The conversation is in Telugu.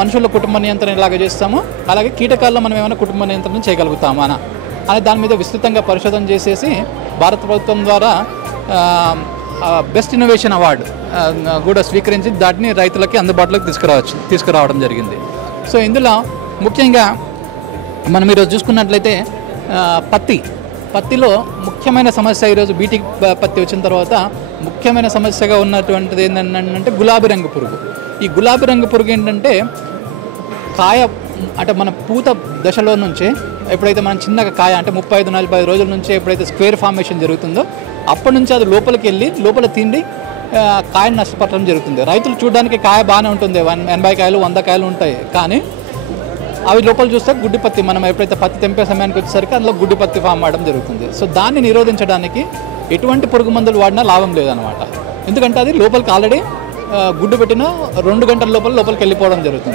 మనుషుల కుటుంబ నియంత్రణ ఎలాగ చేస్తామో అలాగే కీటకాల్లో మనం ఏమైనా కుటుంబ నియంత్రణ చేయగలుగుతామా అని దాని మీద విస్తృతంగా పరిశోధన చేసేసి భారత ప్రభుత్వం ద్వారా బెస్ట్ ఇన్నోవేషన్ అవార్డు కూడా స్వీకరించి దాటిని రైతులకి అందుబాటులోకి తీసుకురావడం జరిగింది. సో ఇందులో ముఖ్యంగా మనం ఈరోజు చూసుకున్నట్లయితే పత్తిలో ముఖ్యమైన సమస్య ఈరోజు బీటీ పత్తి వచ్చిన తర్వాత ముఖ్యమైన సమస్యగా ఉన్నటువంటిది ఏంటంటే గులాబీ రంగు పురుగు. ఈ గులాబీ రంగు పురుగు ఏంటంటే కాయ అంటే మన పూత దశలో నుంచే ఎప్పుడైతే మనం చిన్నగా కాయ అంటే 35-40 రోజుల నుంచి ఎప్పుడైతే స్క్వేర్ ఫార్మేషన్ జరుగుతుందో అప్పటి నుంచి అది లోపలికి వెళ్ళి లోపల తిండి కాయను నష్టపడటం జరుగుతుంది. రైతులు చూడడానికి కాయ బాగానే ఉంటుంది, 80 కాయలు 100 కాయలు ఉంటాయి, కానీ అవి లోపల చూస్తే గుడ్డి పత్తి మనం ఎప్పుడైతే పత్తి తెంపే సమయానికి వచ్చేసరికి అందులో గుడ్డి పత్తి ఫామ్ అవడం జరుగుతుంది. సో దాన్ని నిరోధించడానికి ఎటువంటి పురుగు మందులు వాడినా లాభం లేదనమాట. ఎందుకంటే అది లోపలికి ఆల్రెడీ గుడ్డు పెట్టిన 2 గంటల లోపలికి వెళ్ళిపోవడం జరుగుతుంది.